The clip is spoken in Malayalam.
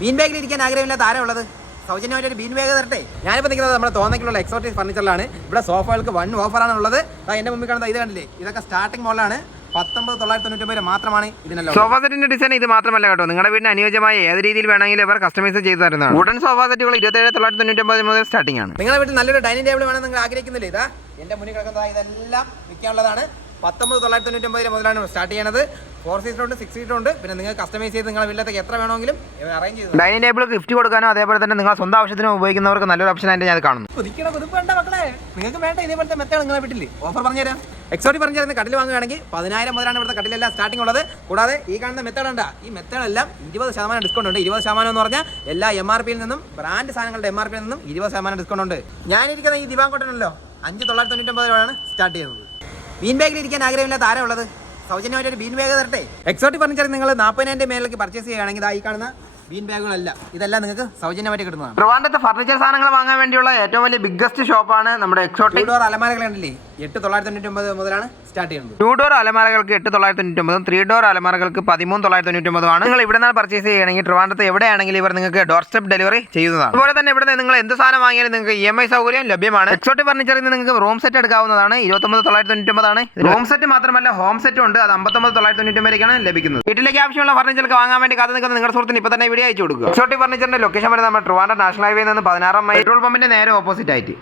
ബീൻ ബാഗിൽ ഇരിക്കാൻ ആഗ്രഹമില്ലാത്ത ആരാ ഉള്ളത്? സൗജന്യമായിട്ട് ഒരു ബീൻ ബാഗ് തരട്ടെ. ഞാനിപ്പോൾ നിൽക്കുന്നത് നമ്മുടെ തോന്നയ്ക്കുള്ള എക്സോട്ടിക് ഫർണിച്ചറിലാണ്. ഇവിടെ സോഫകൾക്ക് വൺ ഓഫറാണ് ഉള്ളത്. എൻ്റെ മുമ്പിൽ കാണുന്നത് ഇത് കണ്ടില്ലേ, ഇതൊക്കെ സ്റ്റാർട്ടിംഗ് മോഡലാണ്. 19,990 മാത്രമാണ് ഇതിനല്ലോ. സോഫ സെറ്റിന്റെ ഡിസൈൻ ഇത് മാത്രമല്ല കേട്ടോ, നിങ്ങളുടെ വീടിന് അനുയോജ്യമായ ഏത് രീതിയിൽ വേണമെങ്കിലും ഇവർ കസ്റ്റമൈസ് ചെയ്ത് തരുന്നതാണ്. വുഡൻ സോഫ സെറ്റുകൾ 27,990 മുതൽ സ്റ്റാർട്ടിംഗ് ആണ്. നിങ്ങളുടെ വീട്ടിൽ നല്ലൊരു ഡൈനിങ് ടേബിൾ വേണം നിങ്ങൾ ആഗ്രഹിക്കുന്നില്ലേ? ഇതാ എൻ്റെ മുന്നിൽ കിടക്കുന്നത് ഇതെല്ലാം വിൽക്കാനുള്ളതാണ്. 19,990 മുതലാണ് സ്റ്റാർട്ട് ചെയ്യണത്. 4 സീറ്റർ ഉണ്ട്, 6 സീറ്റർ ഉണ്ട്. പിന്നെ നിങ്ങൾ കസ്റ്റമൈസ് ചെയ്ത് നിങ്ങളുടെ വീട്ടിലേക്ക് എത്ര വേണമെങ്കിലും അറേഞ്ച് ചെയ്തു. ഡൈനിങ് ടേബിൾ ഗിഫ്റ്റ് കൊടുക്കാനോ അതേപോലെ തന്നെ നിങ്ങൾ സ്വന്തം ആവശ്യത്തിന് ഉപയോഗിക്കുന്നവർക്ക് നല്ലൊരു ഓപ്ഷൻ ആയിട്ട് ഞാൻ കാണുന്നു. പുതുക്കണ പുതുപ്പ് വേണ്ട മക്കളെ, നിങ്ങൾക്ക് വേണ്ട ഇതേപോലത്തെ മെത്തേഡ് നിങ്ങളുടെ വീട്ടിൽ ഓഫർ പറഞ്ഞുതരാം. എക്സോട്ടിക് ഫർണിച്ചറിന് കട്ടിൽ വാങ്ങുകയാണെങ്കിൽ 10,000 മുതലാണ് ഇവിടുത്തെ കട്ടിലെല്ലാം സ്റ്റാർട്ടിംഗ് ഉള്ളത്. കൂടാതെ ഈ കാണുന്ന മെത്തേഡ് ഉണ്ട്, ഈ മെത്തേഡെല്ലാം 20% ഡിസ്കൗണ്ട് ഉണ്ട്. 20% എന്ന് പറഞ്ഞാൽ എല്ലാ MRPയിൽ നിന്നും ബ്രാൻഡ് സാധനങ്ങളുടെ MRPയിൽ നിന്നും 20% ഡിസ്കൗണ്ട് ഉണ്ട്. ഞാനിരിക്കുന്ന ഈ ദിവാൻ കോട്ടനല്ലോ 5,990 രൂപയാണ് സ്റ്റാർട്ട് ചെയ്യുന്നത്. ബീൻ ബാഗിൽ ഇരിക്കാൻ ആഗ്രഹമില്ലാത്ത ആരാ ഉള്ളത്? സൗജന്യമായിട്ട് ഒരു ബീൻ ബാഗ് തരട്ടെ. എക്സോട്ടിക് ഫർണിച്ചർ നിങ്ങൾ 40,000 മേലേക്ക് പർച്ചേസ് ചെയ്യുകയാണെങ്കിൽ ഈ കാണുന്ന ബീൻ ബാഗുകളല്ല, ഇതെല്ലാം നിങ്ങൾക്ക് സൗജന്യമായിട്ട് കിട്ടുന്നതാണ്. ട്രിവാൻഡ്രത്തെ ഫർണിച്ചർ സാധനങ്ങൾ വാങ്ങാൻ വേണ്ടിയുള്ള ഏറ്റവും വലിയ ബിഗ്ഗസ്റ്റ് ഷോപ്പാണ് നമ്മുടെ എക്സോട്ടിക്. ഡോർ അലമാരകൾ ഉണ്ടല്ലേ, 8,990 മുതലാണ് സ്റ്റാർട്ട് ചെയ്യുന്നത്. 2 ഡോർ അലമാരകൾക്ക് 8,990, 3 ഡോർ അലമാരകൾക്ക് 13,990 ആണ്. നിങ്ങൾ ഇവിടെ നിന്ന് പർച്ചേസ് ചെയ്യുകയാണെങ്കിൽ ട്രിവാൻഡ്രത്ത് എവിടെയാണെങ്കിലും ഇവർ നിങ്ങൾക്ക് ഡോർ സ്റ്റെപ്പ് ഡെലിവറി ചെയ്യുന്നതാണ്. അതുപോലെ തന്നെ ഇവിടെ നിങ്ങൾ എന്ത് സാധനം വാങ്ങിയാലും നിങ്ങൾക്ക് EMI സൗകര്യം ലഭ്യമാണ്. എക്സോട്ടിക് ഫർണിച്ചറിൽ നിന്ന് നിങ്ങൾക്ക് റൂം സെറ്റ് എടുക്കാവുന്നതാണ്. 29,990 ആണ്. റൂം സെറ്റ് മാത്രമല്ല ഹോം സെറ്റും ഉണ്ട്. അത് 59,990 ലഭിക്കുന്നത്. വീട്ടിലേക്ക് ആവശ്യമുള്ള ഫർണിച്ചർക്ക് വാങ്ങാൻ വേണ്ടി കാത്തു നിൽക്കുന്ന നിങ്ങളുടെ സുഹൃത്തിന് ഇപ്പോൾ തന്നെ വീഡിയോ അയച്ചു കൊടുക്കുക. എക്സോട്ടിക് ഫർണിച്ചറിന്റെ ലൊക്കേഷൻ വരുന്നത് നമ്മുടെ ട്രിവാൻഡ്രം നാഷണൽ ഹൈവേ നിന്ന് 16 മൈൽ പെട്രോൾ പമ്പിന്റെ നേരെ ഓപ്പോസിറ്റ് ആയിട്ട്.